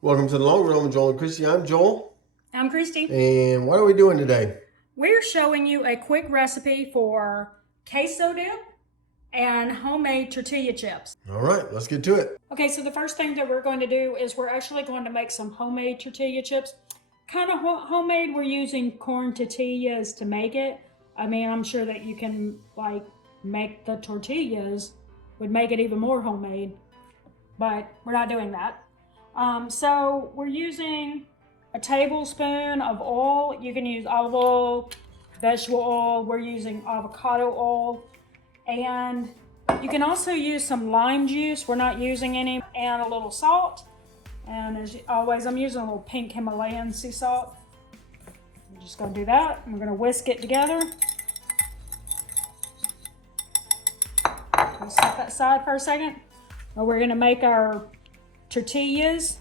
Welcome to the Long Run with Joel and Christy. I'm Joel. I'm Christy. And what are we doing today? We're showing you a quick recipe for queso dip and homemade tortilla chips. All right, let's get to it. Okay, so the first thing that we're going to do is we're actually going to make some homemade tortilla chips. Kind of homemade, we're using corn tortillas to make it. I mean, I'm sure that you can make the tortillas, would make it even more homemade, but we're not doing that. So we're using a tablespoon of oil. You can use olive oil, vegetable oil. We're using avocado oil. And you can also use some lime juice. We're not using any. And a little salt. And as always, I'm using a little pink Himalayan sea salt. I'm just going to do that. We're going to whisk it together. We'll set that aside for a second. Now we're going to make our tortillas,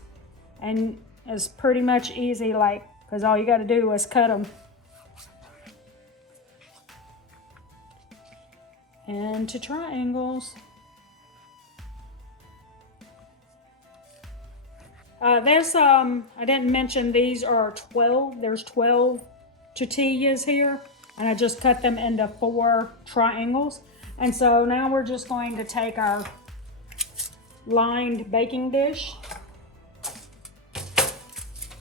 and it's pretty much easy, because all you got to do is cut them into triangles. I didn't mention these are 12. There's 12 tortillas here, and I just cut them into 4 triangles. And so now we're just going to take our lined baking dish,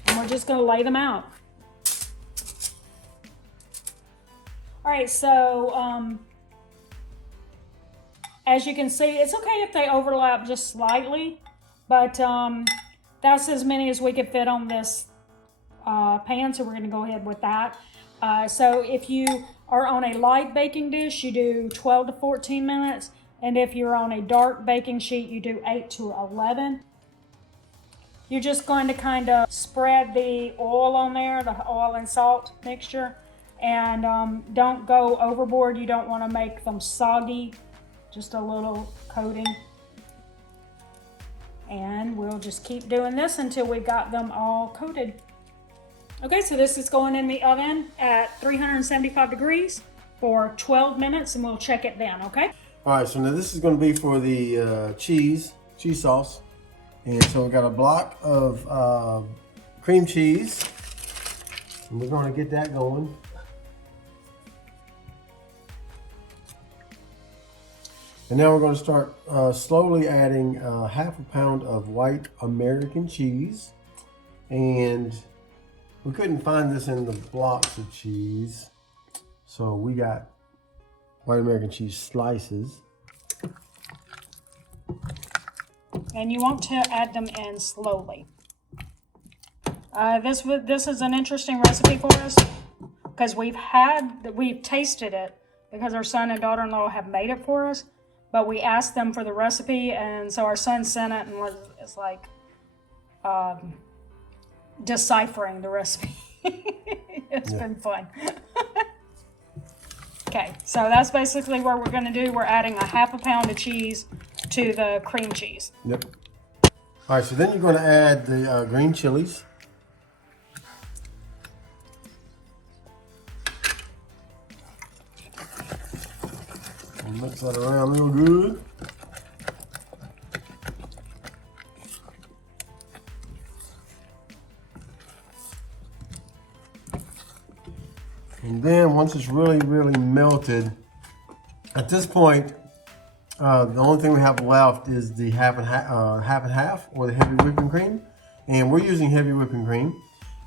and we're just going to lay them out. All right, so as you can see, it's okay if they overlap just slightly, but that's as many as we could fit on this pan, so we're going to go ahead with that. So if you are on a light baking dish, you do 12 to 14 minutes. And if you're on a dark baking sheet, you do 8 to 11. You're just going to kind of spread the oil on there, the oil and salt mixture. And don't go overboard. You don't want to make them soggy. Just a little coating. And we'll just keep doing this until we've got them all coated. Okay, so this is going in the oven at 375 degrees for 12 minutes, and we'll check it then, okay? All right, so now this is going to be for the cheese sauce. And so we've got a block of cream cheese. And we're going to get that going. And now we're going to start slowly adding half a pound of white American cheese. And we couldn't find this in the blocks of cheese. So we got white American cheese slices. And you want to add them in slowly. This is an interesting recipe for us because we've tasted it because our son and daughter-in-law have made it for us, but we asked them for the recipe, and so our son sent it and it's like deciphering the recipe. It's been fun. Okay, so that's basically what we're going to do. We're adding a half a pound of cheese to the cream cheese. Yep. All right, so then you're going to add the green chilies. And mix that around real good. And then once it's really, really melted, at this point, the only thing we have left is the half and half, or the heavy whipping cream. And we're using heavy whipping cream,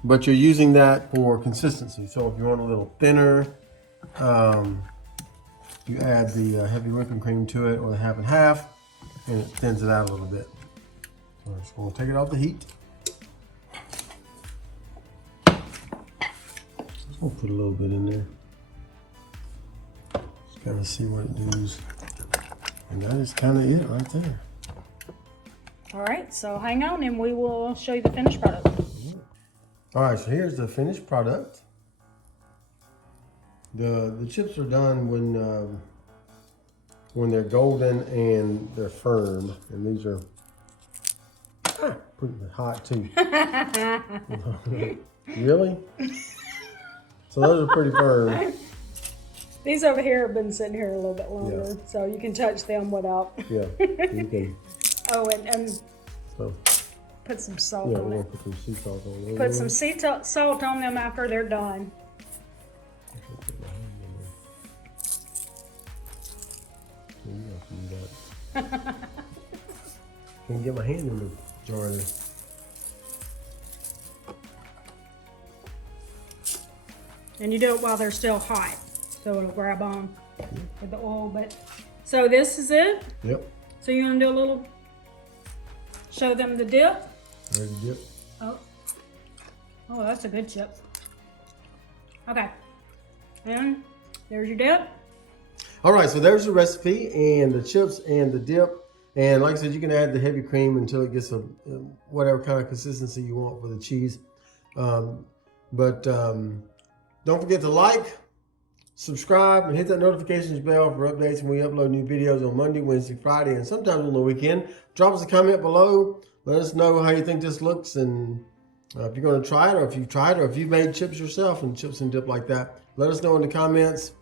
but you're using that for consistency. So if you want a little thinner, you add the heavy whipping cream to it, or the half and half, and it thins it out a little bit. So we're just going to take it off the heat. We'll put a little bit in there. Just kind of see what it does. And that is kind of it right there. All right, so hang on and we will show you the finished product. All right, so here's the finished product. The chips are done when they're golden and they're firm. And these are pretty hot too. Really? So those are pretty firm. These over here have been sitting here a little bit longer, so you can touch them without. Yeah, you can. Oh, and So put some salt Yeah, on we're it. gonna put some sea salt on it. Put some salt on them after they're done. Can't get my hand in the jar there. And you do it while they're still hot, so it'll grab on with the oil. But so this is it. Yep. So you want to do a little, show them the dip. Ready to dip. Oh, that's a good chip. Okay, and there's your dip. All right, so there's the recipe and the chips and the dip. And like I said, you can add the heavy cream until it gets a whatever kind of consistency you want for the cheese. Don't forget to like, subscribe, and hit that notifications bell for updates when we upload new videos on Monday, Wednesday, Friday, and sometimes on the weekend. Drop us a comment below. Let us know how you think this looks, and if you're going to try it, or if you've tried it, or if you've made chips yourself and chips and dip like that. Let us know in the comments.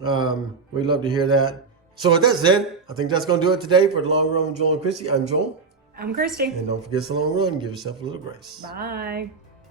We'd love to hear that. So with that said, I think that's going to do it today for The Long Run with Joel and Christy. I'm Joel. I'm Christy. And don't forget, it's a long run. Give yourself a little grace. Bye.